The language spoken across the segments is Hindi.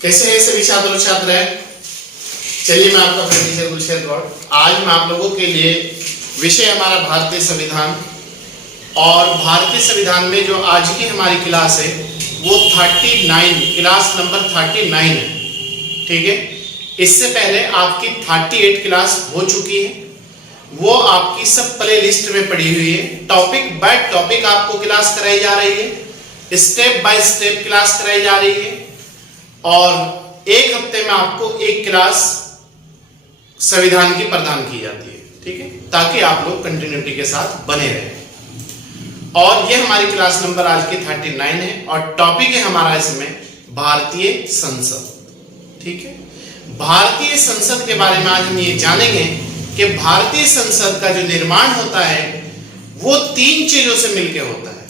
कैसे हैं सभी छात्र छात्र हैं। चलिए मैं आपका अपना टीचर गुलशेर गौड़। आज मैं आप लोगों के लिए विषय हमारा भारतीय संविधान, और भारतीय संविधान में जो आज की हमारी क्लास है वो 39 क्लास नंबर 39 है। ठीक है, इससे पहले आपकी 38 क्लास हो चुकी है, वो आपकी सब प्ले लिस्ट में पड़ी हुई है। टॉपिक बाय टॉपिक आपको क्लास कराई जा रही है, स्टेप बाय स्टेप क्लास कराई जा रही है, और एक हफ्ते में आपको एक क्लास संविधान की प्रदान की जाती है। ठीक है, ताकि आप लोग कंटिन्यूटी के साथ बने रहें। और ये हमारी क्लास नंबर आज की 39 है, और टॉपिक है हमारा इसमें भारतीय संसद। ठीक है, भारतीय संसद के बारे में आज हम ये जानेंगे कि भारतीय संसद का जो निर्माण होता है वो तीन चीजों से मिलकर होता है।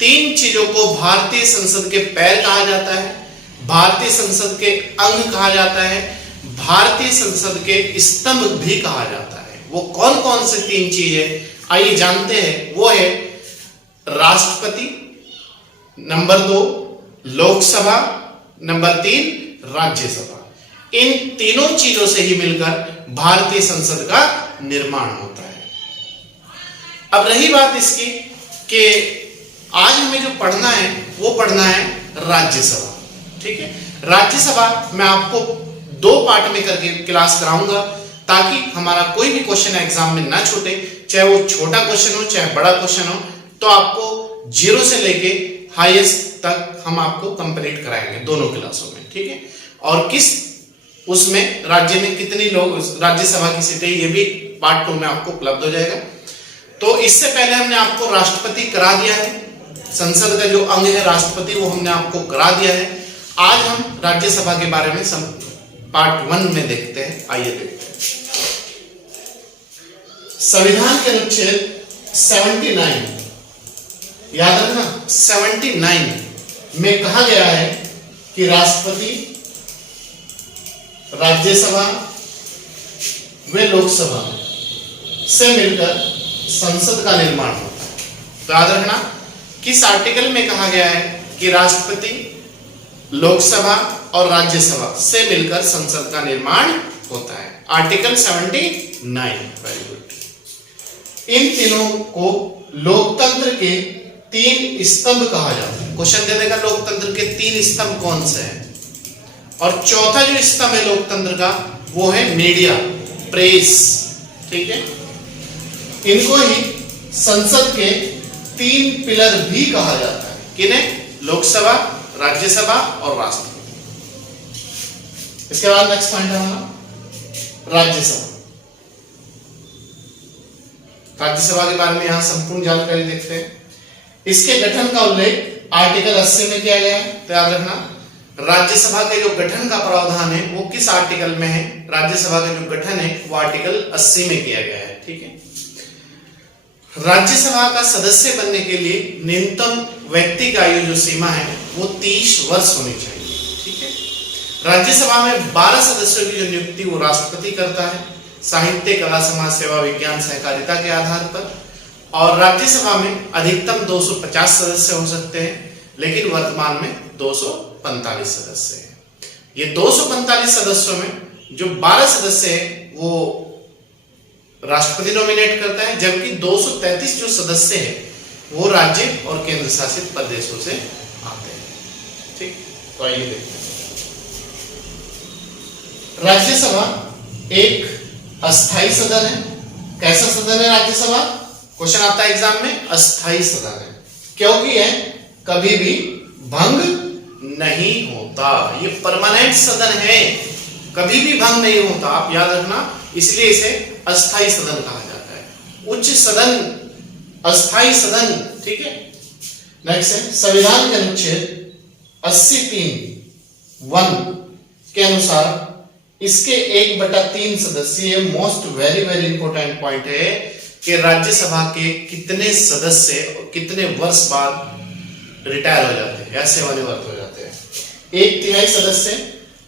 तीन चीजों को भारतीय संसद के पैर कहा जाता है, भारतीय संसद के अंग कहा जाता है, भारतीय संसद के स्तंभ भी कहा जाता है। वो कौन कौन से तीन चीजें आइए जानते हैं। वो है राष्ट्रपति, नंबर 2 लोकसभा, नंबर 3 राज्यसभा। इन तीनों चीजों से ही मिलकर भारतीय संसद का निर्माण होता है। अब रही बात इसकी कि आज हमें जो पढ़ना है वो पढ़ना है राज्यसभा। ठीक है, राज्यसभा मैं आपको 2 पार्ट में करके क्लास कराऊंगा, ताकि हमारा कोई भी क्वेश्चन एग्जाम में ना छूटे, चाहे वो छोटा क्वेश्चन हो चाहे बड़ा क्वेश्चन हो, तो आपको 0 से लेके हाईएस्ट तक हम आपको कंप्लीट कराएंगे दोनों क्लासों में। ठीक है, और किस उसमें राज्य में कितनी लोग राज्यसभा की सीटें, ये भी पार्ट 2 में आपको उपलब्ध हो जाएगा। तो इससे पहले हमने आपको राष्ट्रपति करा दिया है, संसद का जो अंग है राष्ट्रपति वो हमने आपको करा दिया है। आज हम राज्यसभा के बारे में पार्ट 1 में देखते हैं। आइए देखते हैं। संविधान के अनुच्छेद 79, याद रखना 79 में कहा गया है कि राष्ट्रपति, राज्यसभा व लोकसभा से मिलकर संसद का निर्माण होता है। तो याद रखना किस आर्टिकल में कहा गया है कि राष्ट्रपति, लोकसभा और राज्यसभा से मिलकर संसद का निर्माण होता है। आर्टिकल 79। Very good. इन तीनों को लोकतंत्र के 3 स्तंभ कहा जाता है। क्वेश्चन दे देगा लोकतंत्र के 3 स्तंभ कौन से हैं, और चौथा जो स्तंभ है लोकतंत्र का वो है मीडिया, प्रेस। ठीक है, इनको ही संसद के 3 पिलर भी कहा जाता है। किन्हें? लोकसभा, राज्यसभा और राष्ट्रपति। इसके बाद नेक्स्ट पॉइंट है हमारा राज्यसभा। राज्यसभा के बारे में यहां संपूर्ण जानकारी देखते हैं। इसके गठन का उल्लेख आर्टिकल 80 में किया गया है। तो याद रखना राज्यसभा के जो गठन का प्रावधान है वो किस आर्टिकल में है? राज्यसभा का जो गठन है वो आर्टिकल 80 में किया गया है। ठीक है, राज्यसभा का सदस्य बनने के लिए न्यूनतम व्यक्ति की आयु जो सीमा है वो 30 वर्ष होनी चाहिए। ठीक है, राज्यसभा में 12 सदस्यों की जो नियुक्ति वो राष्ट्रपति करता है, साहित्य, कला, समाज सेवा, विज्ञान, सहकारिता के आधार पर। और राज्यसभा में अधिकतम 250 सदस्य हो सकते हैं, लेकिन वर्तमान में 245 सदस्य हैं। ये 245 सदस्यों में जो 12 सदस्य हैं वो राष्ट्रपति नॉमिनेट करता है, जबकि 233 जो सदस्य हैं वो राज्य और केंद्र शासित प्रदेशों से आते हैं। ठीक, तो आइए देखते हैं। राज्यसभा एक अस्थाई सदन है। कैसा सदन है राज्यसभा? क्वेश्चन आता है एग्जाम में, अस्थाई सदन है, क्योंकि यह कभी भी भंग नहीं होता। ये परमानेंट सदन है, कभी भी भंग नहीं होता। आप याद रखना, इसलिए इसे अस्थाई सदन कहा जाता है। उच्च सदन, अस्थाई सदन। ठीक है, नेक्स्ट है संविधान के अनुच्छेद 83(1) के अनुसार इसके 1/3 सदस्य, most very very important point है कि राज्यसभा के कितने सदस्य कितने वर्ष बाद रिटायर हो जाते हैं या सेवानिवृत्त हो जाते हैं? 1/3 सदस्य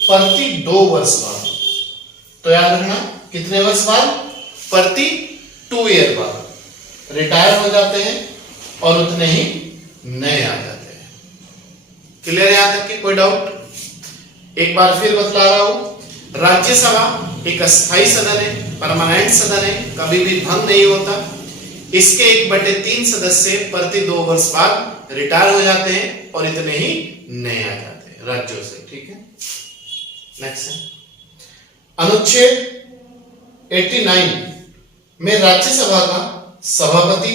प्रति 2 वर्ष बाद। तो याद रखना कितने वर्ष बाद? प्रति 2 ईयर बाद रिटायर हो जाते हैं, और उतने ही नए आ जाते हैं। क्लियर है यहां तक कि कोई डाउट? एक बार फिर बतला रहा हूं, राज्यसभा एक अस्थायी सदन है, परमानेंट सदन है, कभी भी भंग नहीं होता। इसके 1/3 सदस्य प्रति 2 वर्ष बाद रिटायर हो जाते हैं और इतने ही नए आ जाते हैं राज्यों से। ठीक है, नेक्स्ट है अनुच्छेद 89 में राज्यसभा का सभापति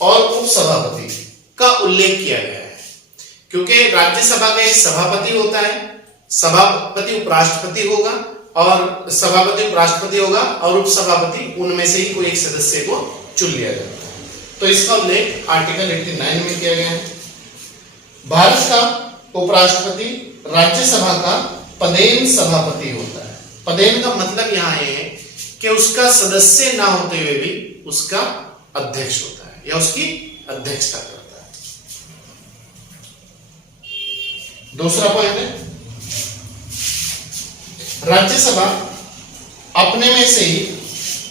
और उपसभापति का उल्लेख किया गया है, क्योंकि राज्यसभा का एक सभापति होता है, सभापति उपराष्ट्रपति होगा और सभापति उपराष्ट्रपति होगा और उपसभापति उनमें से ही कोई एक सदस्य को चुन लिया जाता है। तो इसका उल्लेख आर्टिकल 89 में किया गया है। भारत का उपराष्ट्रपति राज्यसभा का पदेन सभापति होता है। पदेन का मतलब यहां है कि उसका सदस्य ना होते हुए भी उसका अध्यक्ष होता है या उसकी अध्यक्षता करता है। दूसरा पॉइंट है, राज्यसभा अपने में से ही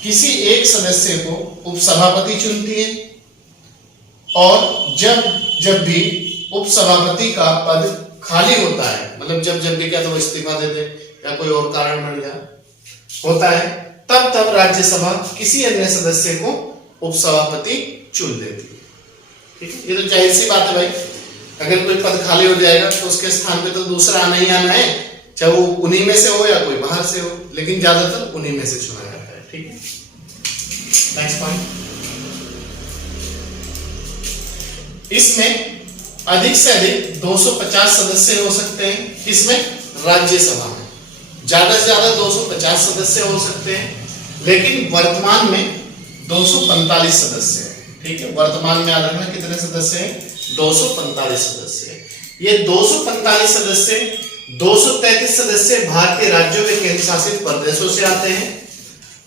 किसी एक सदस्य को उपसभापति चुनती है और जब भी उपसभापति का पद खाली होता है, मतलब जब भी क्या तो वो इस्तीफा दे दे या कोई और कारण बन जाए होता है, तब राज्यसभा किसी अन्य सदस्य को उपसभापति चुन देती है। ठीक है, ये तो जाहिर सी बात है भाई, अगर कोई पद खाली हो जाएगा तो उसके स्थान पे तो दूसरा आना ही आना है, चाहे वो उन्हीं में से हो या कोई बाहर से हो, लेकिन ज्यादातर उन्हीं में से चुना जाता है। ठीक है, नेक्स्ट पॉइंट, इसमें अधिक से अधिक 250 सदस्य हो सकते हैं। इसमें राज्यसभा में ज्यादा से ज्यादा 250 सदस्य हो सकते हैं, लेकिन वर्तमान में 245 सदस्य हैं। ठीक है, वर्तमान में याद रखना कितने सदस्य हैं, 245 सदस्य हैं। ये 245 सदस्य 233 सदस्य भारतीय राज्यों के केंद्र शासित प्रदेशों से आते हैं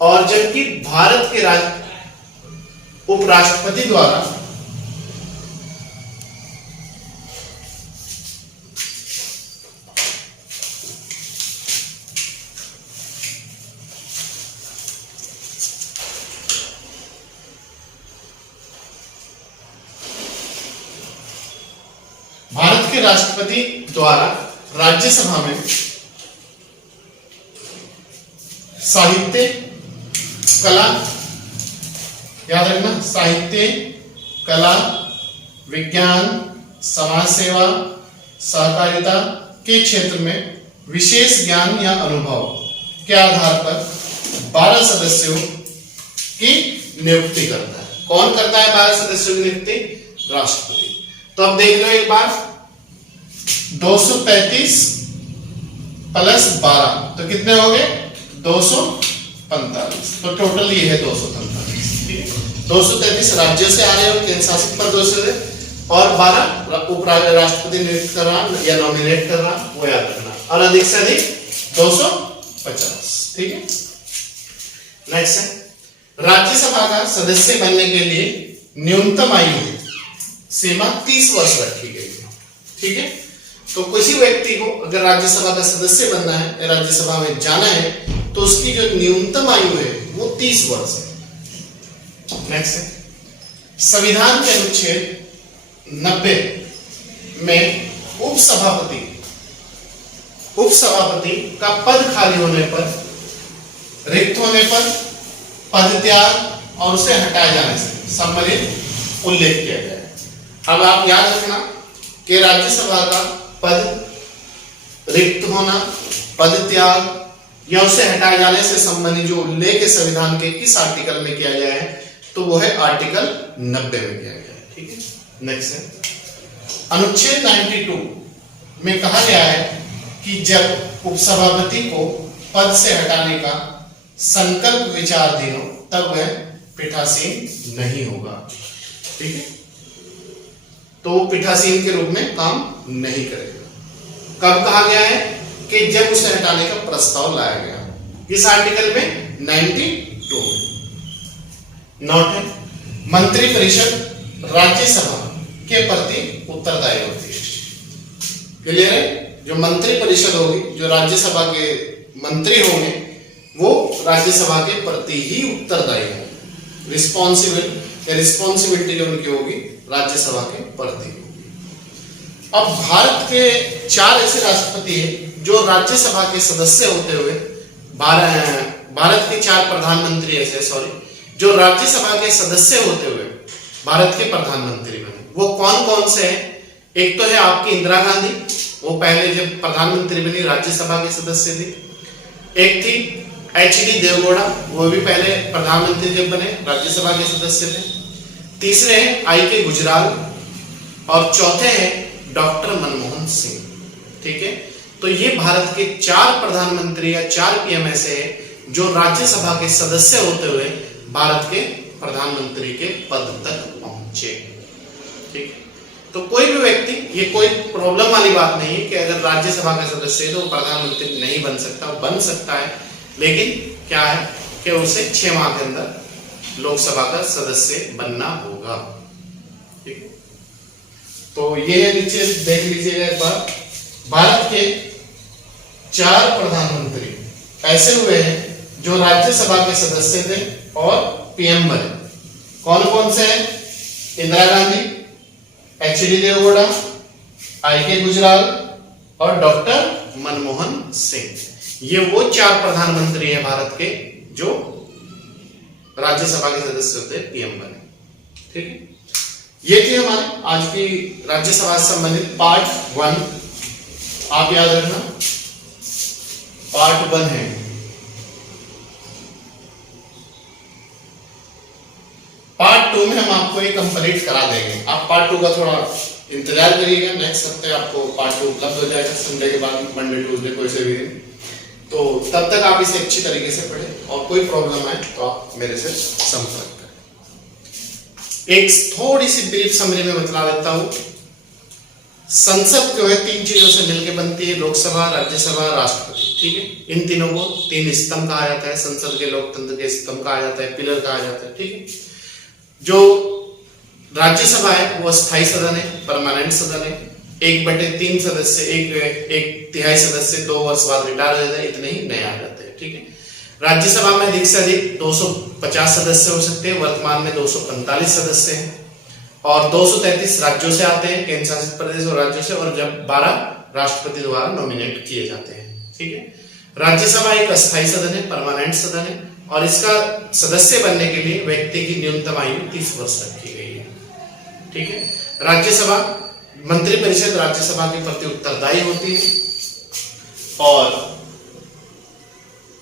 और जबकि भारत के उपराष्ट्रपति द्वारा राष्ट्रपति द्वारा राज्यसभा में साहित्य, कला, याद रखना, साहित्य, कला, विज्ञान, समाज सेवा, सहकारिता के क्षेत्र में विशेष ज्ञान या अनुभव के आधार पर 12 सदस्यों की नियुक्ति करता है। कौन करता है 12 सदस्यों की नियुक्ति? राष्ट्रपति। तो अब देख लो एक बार, 233 प्लस 12 तो कितने हो गए? 245। तो टोटल ये है 245। ठीक है, 233 राज्यों से आ रहे हैं और केंद्र शासित प्रदेशों से, और 12 उपराष्ट्रपति नियुक्त कर रहा या नॉमिनेट कर रहा, वो याद रखना, और अधिक से अधिक 250। ठीक है, नेक्स्ट है, राज्यसभा का सदस्य बनने के लिए न्यूनतम आयु सीमा 30 वर्ष रखी गई है। ठीक है, तो किसी व्यक्ति को अगर राज्यसभा का सदस्य बनना है, राज्यसभा में जाना है, तो उसकी जो न्यूनतम आयु है वो 30 वर्ष है। नेक्स्ट है, संविधान के अनुच्छेद 90 में उपसभापति का पद खाली होने पर, रिक्त होने पर, पद त्याग और उसे हटाए जाने से सम्मिलित उल्लेख किया गया है। अब आप याद रखना कि राज्यसभा का पद रिक्त होना, पद त्याग या उसे हटाए जाने से संबंधित जो उल्लेख संविधान के किस आर्टिकल में किया गया है, तो वो है आर्टिकल 90 में किया गया है। ठीक है, नेक्स्ट है, अनुच्छेद 92 में कहा गया है कि जब उपसभापति को पद से हटाने का संकल्प विचाराधीन हो तब वह पीठासीन नहीं होगा। ठीक है, तो पीठासीन के रूप में काम नहीं करेगा। कब कहा गया है? कि जब उसे हटाने का प्रस्ताव लाया गया, किस आर्टिकल में? 92 में। नोट है, मंत्रिपरिषद राज्यसभा के प्रति उत्तरदायी होती है। क्लियर है, जो मंत्रिपरिषद होगी, जो राज्यसभा के मंत्री होंगे, वो राज्यसभा के प्रति ही उत्तरदायी है। रिस्पॉन्सिबिलिटी जो उनकी होगी राज्यसभा के प्रति। अब भारत के 4 ऐसे राष्ट्रपति हैं जो राज्यसभा के सदस्य होते हुए भारत के 4 प्रधानमंत्री ऐसे जो राज्यसभा के सदस्य होते हुए भारत के प्रधानमंत्री बने, वो कौन कौन से हैं? एक तो है आपकी इंदिरा गांधी, वो पहले जब प्रधानमंत्री बनी राज्यसभा के सदस्य थी। एक थी एच.डी. देवगौड़ा, वो भी पहले प्रधानमंत्री जब बने राज्यसभा के सदस्य थे। तीसरे हैं आई.के. गुजराल और चौथे हैं डॉक्टर मनमोहन सिंह। ठीक है, तो ये भारत के 4 प्रधानमंत्री या 4 पीएम ऐसे हैं जो राज्यसभा के सदस्य होते हुए भारत के प्रधानमंत्री के पद तक पहुंचे। ठीक है, तो कोई भी व्यक्ति, ये कोई प्रॉब्लम वाली बात नहीं है कि अगर राज्यसभा का सदस्य है तो प्रधानमंत्री नहीं बन सकता, वो बन सकता है, लेकिन क्या है कि उसे 6 माह के अंदर लोकसभा का सदस्य बनना होगा। ठीक है, तो ये नीचे देख लीजिएगा एक बार, भारत के 4 प्रधानमंत्री ऐसे हुए हैं जो राज्यसभा के सदस्य थे और पीएम बने। कौन कौन से हैं? इंदिरा गांधी, एच.डी. देवगौड़ा, आई.के. गुजराल और डॉक्टर मनमोहन सिंह। ये वो 4 प्रधानमंत्री हैं भारत के जो राज्यसभा के सदस्य होते पीएम बने। ठीक है, ये थी हमारे आज की राज्यसभा से संबंधित पार्ट 1। आप याद रखना, पार्ट 1 है। पार्ट 2 में हम आपको ये कंप्लीट करा देंगे। आप पार्ट 2 का थोड़ा इंतजार करिएगा, नेक्स्ट हफ्ते आपको पार्ट 2 उपलब्ध हो जाएगा, संडे के बाद, मंडे ट्यूसडे कोई से भी दिन। तो तब तक आप इसे अच्छी तरीके से पढ़ें और कोई प्रॉब्लम आए तो आप मेरे से संपर्क करें। एक थोड़ी सी ब्रीफ समरी में बतला देता हूं। संसद जो है 3 चीजों से मिलकर बनती है, लोकसभा, राज्यसभा, राष्ट्रपति। ठीक है, इन तीनों को 3 स्तंभ कहा जाता है, संसद के लोकतंत्र के स्तंभ कहा जाता है, पिलर कहा जाता है। ठीक है, जो राज्यसभा है वो अस्थायी सदन है, परमानेंट सदन है। 1/3 सदस्य, एक तिहाई सदस्य 2 वर्ष बाद रिटायर हो जाते हैं, इतने ही नए आ जाते हैं। ठीक है, राज्यसभा में अधिक से अधिक 250 सदस्य हो सकते हैं, वर्तमान में 245 सदस्य हैं और 233 राज्यों से आते हैं, केंद्र शासित प्रदेश और राज्यों से, और जब 12 राष्ट्रपति द्वारा नॉमिनेट किए जाते हैं। ठीक है, राज्यसभा एक अस्थायी सदन है, परमानेंट सदन है और इसका सदस्य बनने के लिए व्यक्ति की न्यूनतम आयु 30 वर्ष रखी गई है। ठीक है, राज्यसभा मंत्रिपरिषद राज्यसभा के प्रति उत्तरदायी होती है और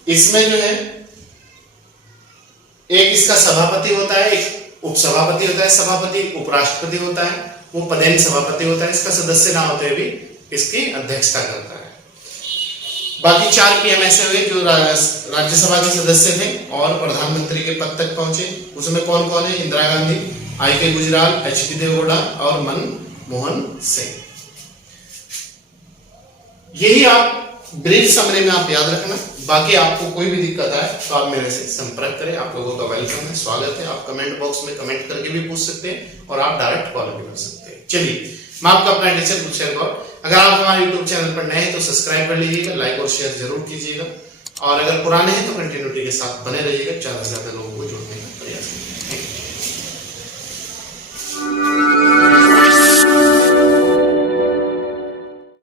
इसमें जो है एक इसका सभापति होता है, एक उपसभापति होता है, सभापति उपराष्ट्रपति होता है, वो पदेन सभापति होता है। इसका सदस्य ना होते हुए भी इसकी अध्यक्षता करता है। बाकी 4 पीएम ऐसे हुए जो राज्यसभा के सदस्य थे और प्रधानमंत्री के पद तक पहुंचे। उसमें कौन कौन है? इंदिरा गांधी, आई.के. गुजराल, एच.डी. देवगौड़ा और मनमोहन सिंह। यही आप ब्रीफ समरी में आप याद रखना। बाकी आपको कोई भी दिक्कत आए तो आप मेरे से संपर्क करें। आप लोगों का वेलकम है, स्वागत है। आप कमेंट बॉक्स में कमेंट करके भी पूछ सकते हैं और आप डायरेक्ट कॉल भी कर सकते हैं। चलिए, मैं आपका अपना टीचर गुलशेर गौर। अगर आप हमारे YouTube चैनल पर नए हैं तो सब्सक्राइब कर लीजिएगा, लाइक और शेयर जरूर कीजिएगा और अगर पुराने हैं तो कंटिन्यूटी के साथ बने रहिएगा, ज्यादा से ज्यादा लोगों को जोड़ने